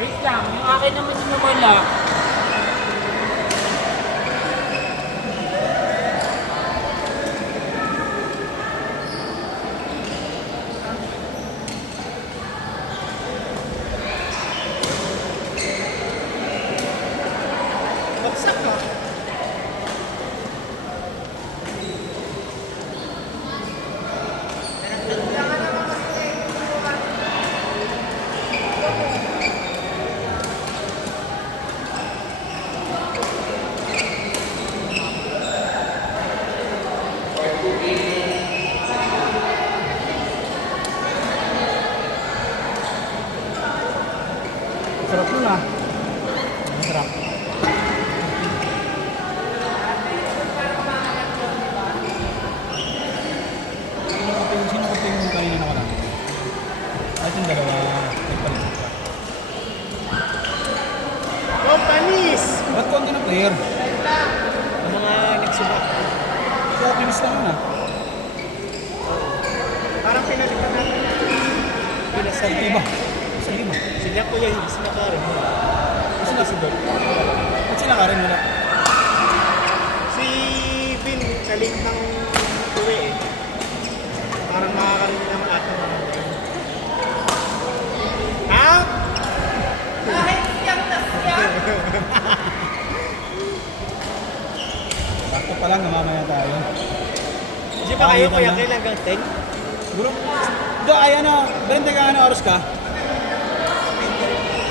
Wait lang, yung akin naman yung nawala. Baksak ka. Sarap nun ah. Sarap. Sino ko yung kanina na wala? At yung dalawa, nagpalit siya. Oh, panis! Ba't konti na player? Ang mga nagsubak. So, pinis lang yun ah. Parang pinalitan natin. Sa iba. Sa iba. Sila ko yan, hindi sila Karen. Kasi nasa doon. At sila ka rin wala. Si Vin, sa link ng tuwi eh. Parang makakarinig naman ato ng ha? Kahit siyang nasiyang! Sakto pa lang, namamaya tayo. Hindi ba kayo kuya kailan hanggang 10? Siguro, do, ay ano, 20 ka ano oras ka?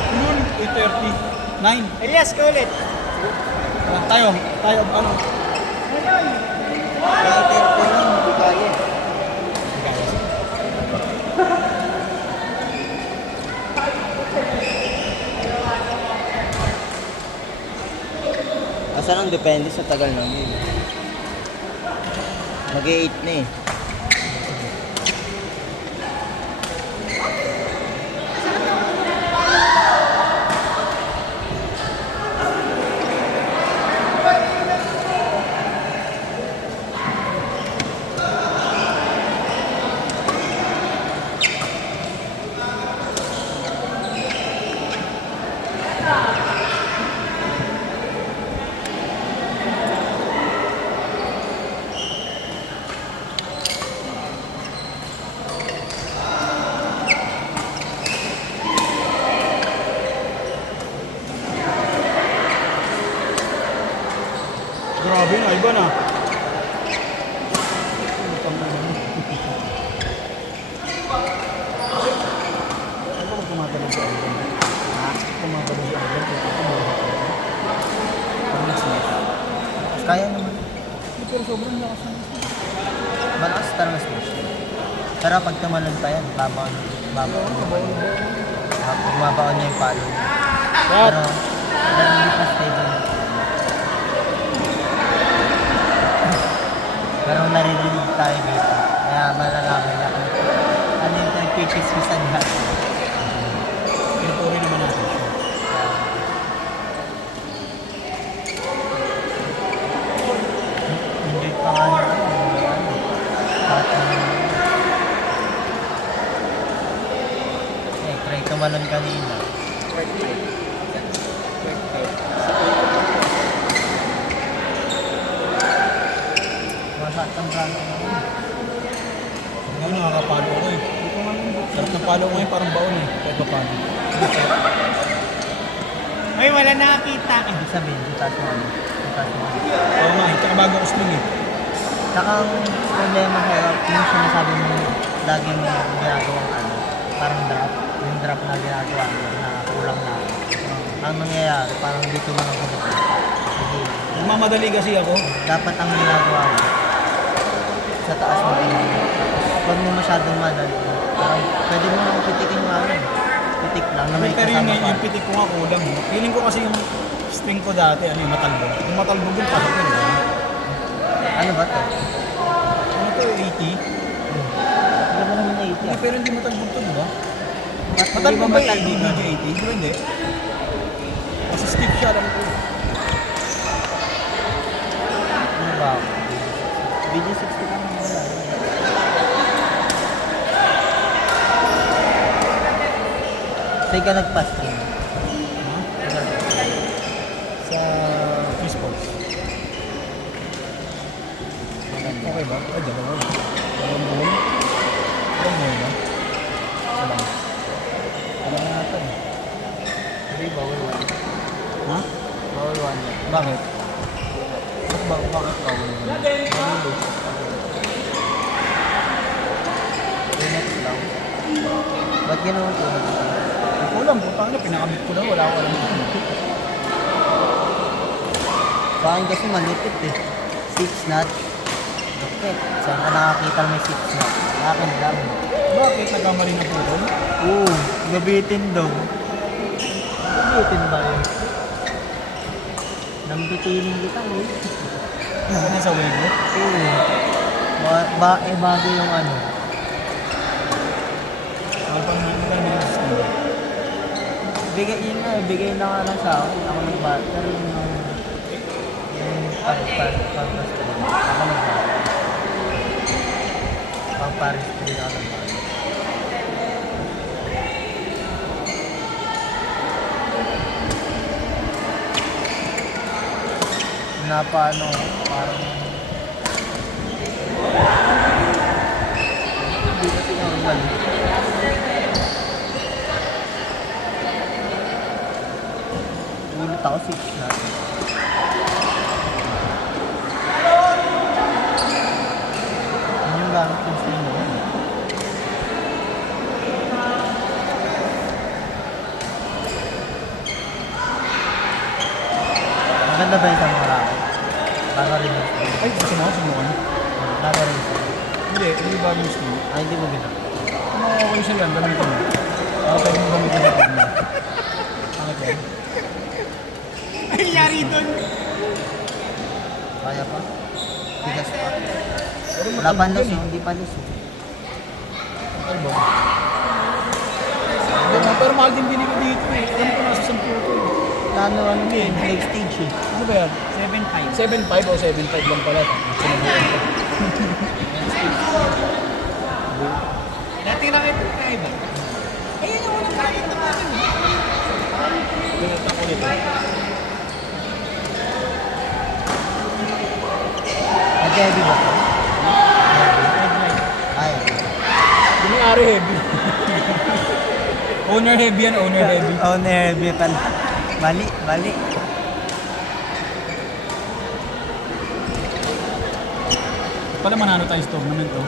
Noon, 8:30. 9. Elias ka ulit. Tayo, ano? Hindi kaya. Asan ang depende sa tagal namin? Mag-8 na eh. Grabe na, iba na. Ano ba kumatalog sa album? Kumatalog sa album. Kaya naman. Pero sobrang lakas na. Malakas talaga smash. Pero pag tumalon pa yan, babaon. Pag mabaon niya yung palo. Pero hindi pa stable. Pero naririnig tayo dito. Kaya malalaman na kung ano yung pinagpipis-pisan niya. Pinupuri naman natin siya. Hindi pa nga na. Try tumalon kanina. Masaktan ka na. Ngayon nakakapalo ako eh. Sarap ng palo ngayon parang baon eh. Kahit pa paano. Ay, wala nakakita. Ibig sabihin, butas mo. Oo nga, tsaka bago ako string eh. Saka ang problema sa yung sinasabi mo lagi mo ginagawang ano, parang drop. Yung drop na ginagawa mo na kulang na. Ang nangyayari, parang dito mo lang kumita. Nagmamadali kasi ako. Dapat ang ginagawa mo sa taas mo din. Huwag mo masyadong madali. Parang pwede mo lang pitikin yung ano. Pitik lang na may Pero kasama pa. yung pitik ko nga kulang. Feeling ko kasi yung string ko dati, ano yung matalbog. Yung matalbog yung pasok yun. Ano ba to? Ano to, 80? Hindi mo naman na 80 Hindi, pero hindi matalbog to, di ba? Hindi Matalbog ba ba yung 80? matalbog na? Medyo 80? Di ba hindi? Kasi stiff siya lang ko. Ano ba? BG60 ka naman wala. Sa'yo ka nagpa-stream. lang. Wala na natin. Hindi, bawal one. Ha? Bawal one. Bakit? Bakit bawal yun? Unit lang. Ba't ginawa ko? Hindi ko alam kung paano. Pinakamit ko na. Wala ko alam. Sa akin kasi malipit eh. 6 knot. Okay. Saan ka nakakita may 6 knot? Sa akin lang. Bakit nagkamali ng putol? Oo, gabitin daw. Gabitin ba yun? Nambitinin kita eh. Nasa wego? Oo. Bago yung ano. Ako pang nagkamali sa iyo. Bigay na nga lang sa akin. Ako nag-bat. Pero yung pag-paris ko. Ako nag-bat. Pag-paris ko din ako nag-bat. Napaano, parang hindi kasi normal. Ulit ako 6 natin. Ano yung gamit ko sa inyo? Maganda ba yung mga racket? Bago rin yung Ay, sumakan. bago rin yung Hindi ba mismo? ay hindi mo gina. Ano okay siya yan? Gamitin mo. Okay mo gamitin sa pag mo. Bakit yan? Ay, nangyari doon. Kaya pa? Tigas pa? Pero Wala pa matalbog lus, yan hindi pa lus. Matalbog. Pero mahal din binili ko dito eh. Alam ko nasa 10 ko eh. Ano yun, next stage eh. Ano ba yan? 7.5. 7.5 o 7.5 lang pala. Sinabuhan ko. Dati lang ito kaya ba? Ayun yung unang nakita natin. Pinunta ko nito. Nag-heavy ba ito? Ay, Yung may-ari heavy. Owner heavy yan, owner heavy. heavy pala. Bali. Pala manano tayo sa tournament to.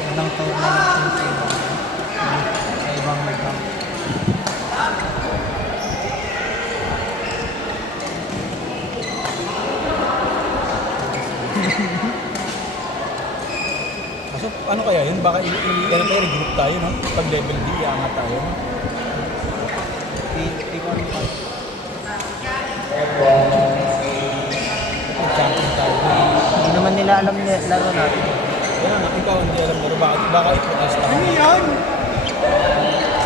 Walang tournament sa ibang mag-camp. So, ano kaya yun? Baka ganun tayo, group tayo, no? Pag level D, iangat tayo. Hindi ko alam pa. Mag-champion tayo. Hindi naman nila alam laro natin. Yan na, ikaw hindi alam pero baka iputest ako. Ano yan?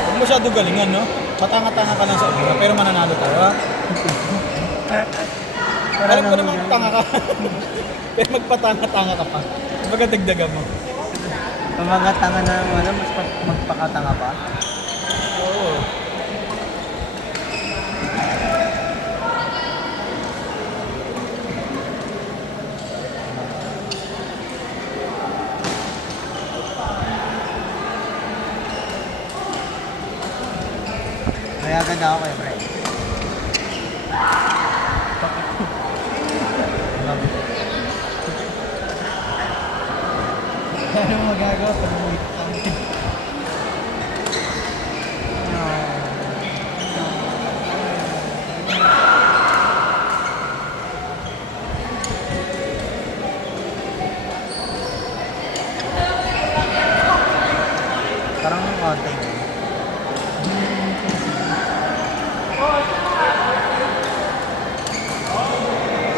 Huwag masyado galingan, no? Matanga-tanga ka lang sa umpisa, pero mananalo tayo, ha? Alam ko naman tanga ka. Pero magpatanga-tanga ka pa. Kumbaga dagdagan mo. Pag mga tanga na mas magpakatanga pa. Oo. Kaya ganda ako kayo, pre. Ano magagawa pag wait lang? Parang konti.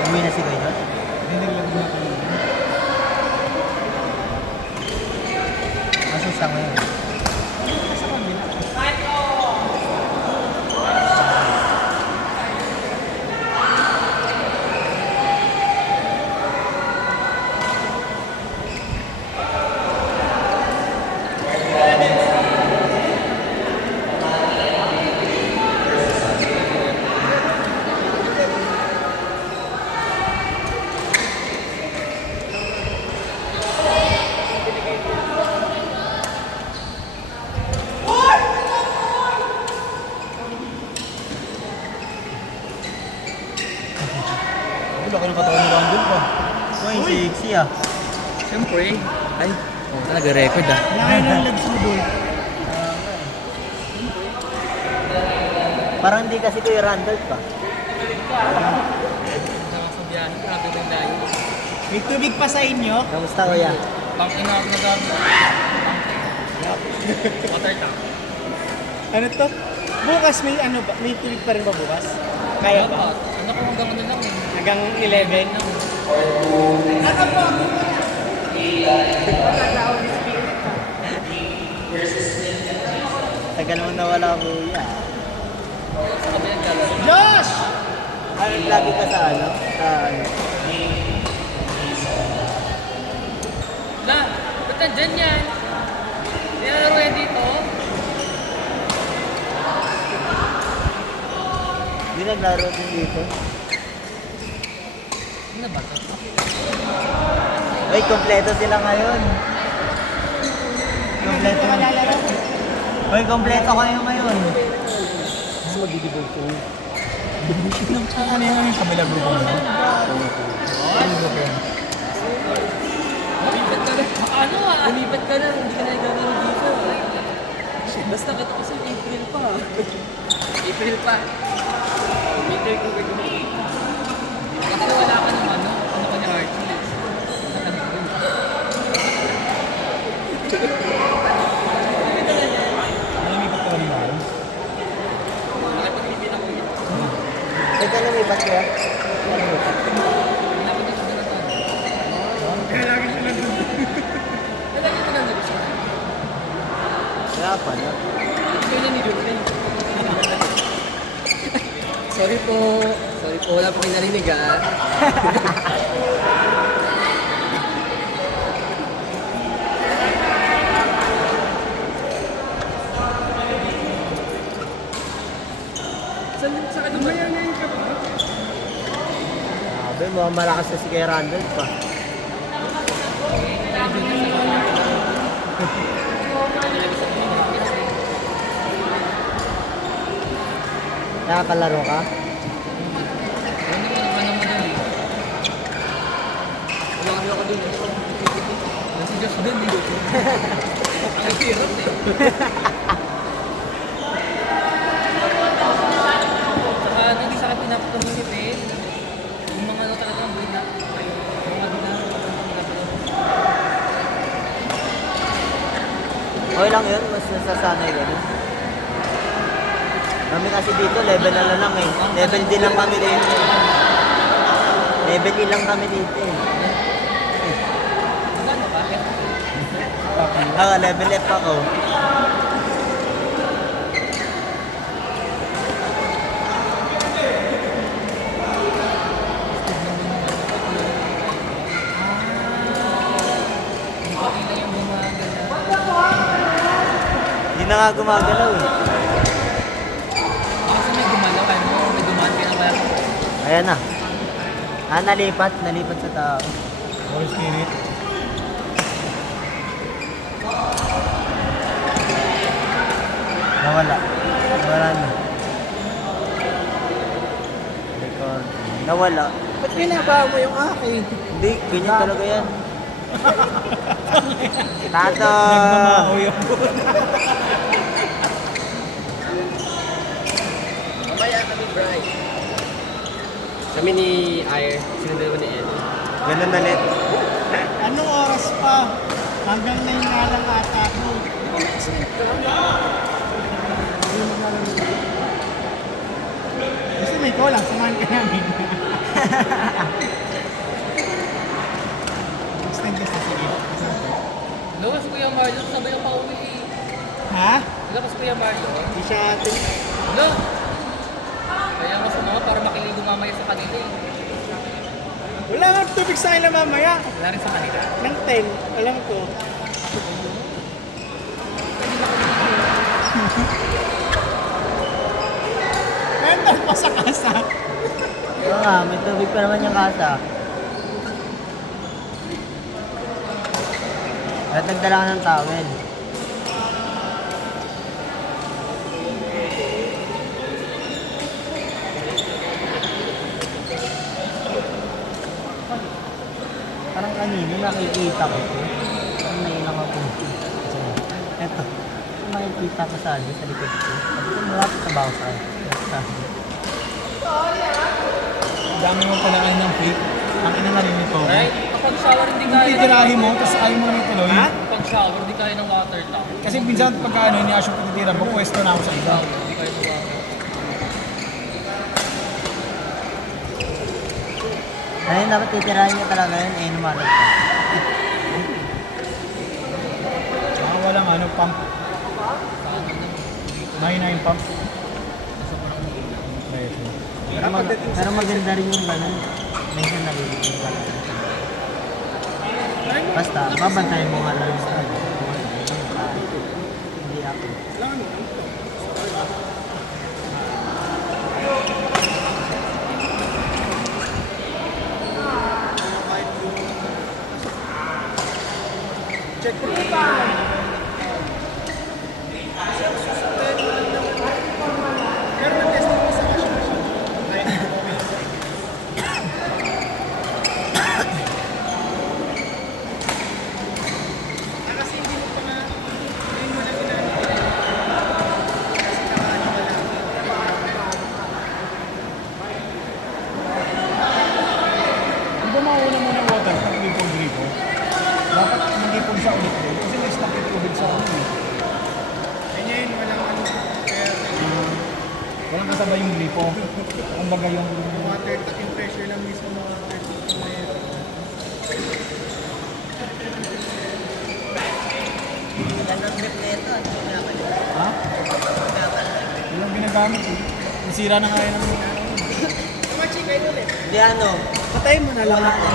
Umuwi na si Kuya John? Dinaglag na ako. Masista ngayon. Sa kabila. Randall pa. Uy, sexy ah. Siyempre. Ay, talaga record ah. Laki ng legs mo doon. Parang hindi kasi Kuya Randall pa. Sa biyahe, grabe rin tayo. May tubig pa sa inyo? Kamusta Kuya? Pang-ina ako na gamit. Water tank. Ano to? Bukas may ano ba? May tubig pa rin ba bukas? Kaya ba? Ano ko hanggang ano lang eh. Hanggang 11? Tagal mo nawala Kuya. Sa kabilang galaw. Josh! Ano, lagi ka sa ano? Sa ano? Na, ba't nandyan yan? Nilalaro yan dito? Hindi naglaro din dito. Ano ba ito? Uy, kompleto sila ngayon. Kompleto. Uy, kompleto kayo ngayon. Ano yung kabila grupo mo? Ano grupo yan? Lipat ka na. Ano ah? Lipat ka na. Hindi ka na gagawin dito. Basta kita kasi April pa. April pa. April ko gagawin. Kasi wala ka ng ano ka niya artist. Nalimipat ka ba ni Maro? Nakipag-ibig ako yun. Saan ka lumipat Kuya? Nakipag-ibig ako na to. Kaya lagi siya nandun. Talaga ito lang nabisa. Kaya pa na. Ikaw na ni Jolene. Sorry po. Sorry po. Wala po kayo narinig ah. Sa akin ba yan ngayon ka ba? Sabi, mukhang malakas na si Kuya Randall pa. Nakakalaro ka? Ano mo naman mo dun eh. Wala kami ako dun eh. Si Josh dun eh. Ang hirap eh. Saka hindi sa akin pinapapamusip eh. Yung mga ano talaga ang buhay na. Yung mga ginagawa. Okay lang yun, mas nasasanay ka dun. Kami kasi dito, level na lang eh. Level D lang kami dito eh. Level E lang kami dito eh. Ano ba? Ako, level F ako. Pakita yung gumagalaw. Hindi na nga gumagalaw eh. Kasi may gumalaw kayo mo. May dumaan kayo na kaya. Ayan na. Nalipat sa tao. Holy Spirit. Nawala. Nawala na. Record. Nawala. Ba't binaba mo yung akin? Hindi, ganyan talaga yan. Tato! Nagmamaho yung Mamaya kami bright. Kami ni Ayer. Sinundan ko ni Ed. Ganun ulit. Anong oras pa? Hanggang 9 nga lang ata ako. Kasi may kulang, samahan ka namin. Extend ka sa sige. Luwas Kuya Marlon, sabay ang pauwi. Ha? Luwas Kuya Marlon. Di siya atin. Ano? Kaya nga sa mga para makiligo mamaya sa kanila eh. Wala nga tubig sa akin na mamaya. Wala rin sa kanila. Ng 10, alam ko. Mental pa sa kasa. Oo nga, may tubig pa naman yung kasa. At nagdala ka ng towel. kanina nakikita ko to. Ang nailang ako. Eto. Nakikita ko sa likod ko. Sabi ko, malapit na ba ako sa akin? Ang dami mo pala ng fake. Ang inangaling nito. Right? Kapag shower, hindi Kung kaya. titirahin mo, tapos ayaw mo na ituloy. Kapag shower, hindi kaya ng water tank. Kasi minsan pagka ano, ni-assume ko titira, pwesto na ako sa iba. Shower, hindi kaya ng water tank. Ayun, dapat titirahin niya talaga yun. Eh, numalag ka. Tsaka walang ano, pump. Mahina yung pump. Pero maganda rin yung ganun. Minsan nalilipin ka lang. Basta, babantayan mo nga lang sa ano. Hindi ako. Check ko pa. Pero na-testing ko sa washing machine. Kahit hindi ko okay. Kasi hindi mo pa nga, hindi mo na ginagawa. Kasi nakaano ka lang. Di ba mauna muna yung water pag hindi po gripo? Dapat hindi po siya ulit din. Kasi may stock yung tubig sa ano eh. Kanya yun, walang ano. Kaya Walang kasabay yung gripo. Kumbaga yung... water tap yung pressure lang mismo ng water tap yung mayroon. Magandang grip na ito. Ano yung pinapalik? Ha? Yun ang ginagamit eh. Nasira na nga yun ang... Tumachi kayo ulit. Hindi ano. Patay mo na lang ako.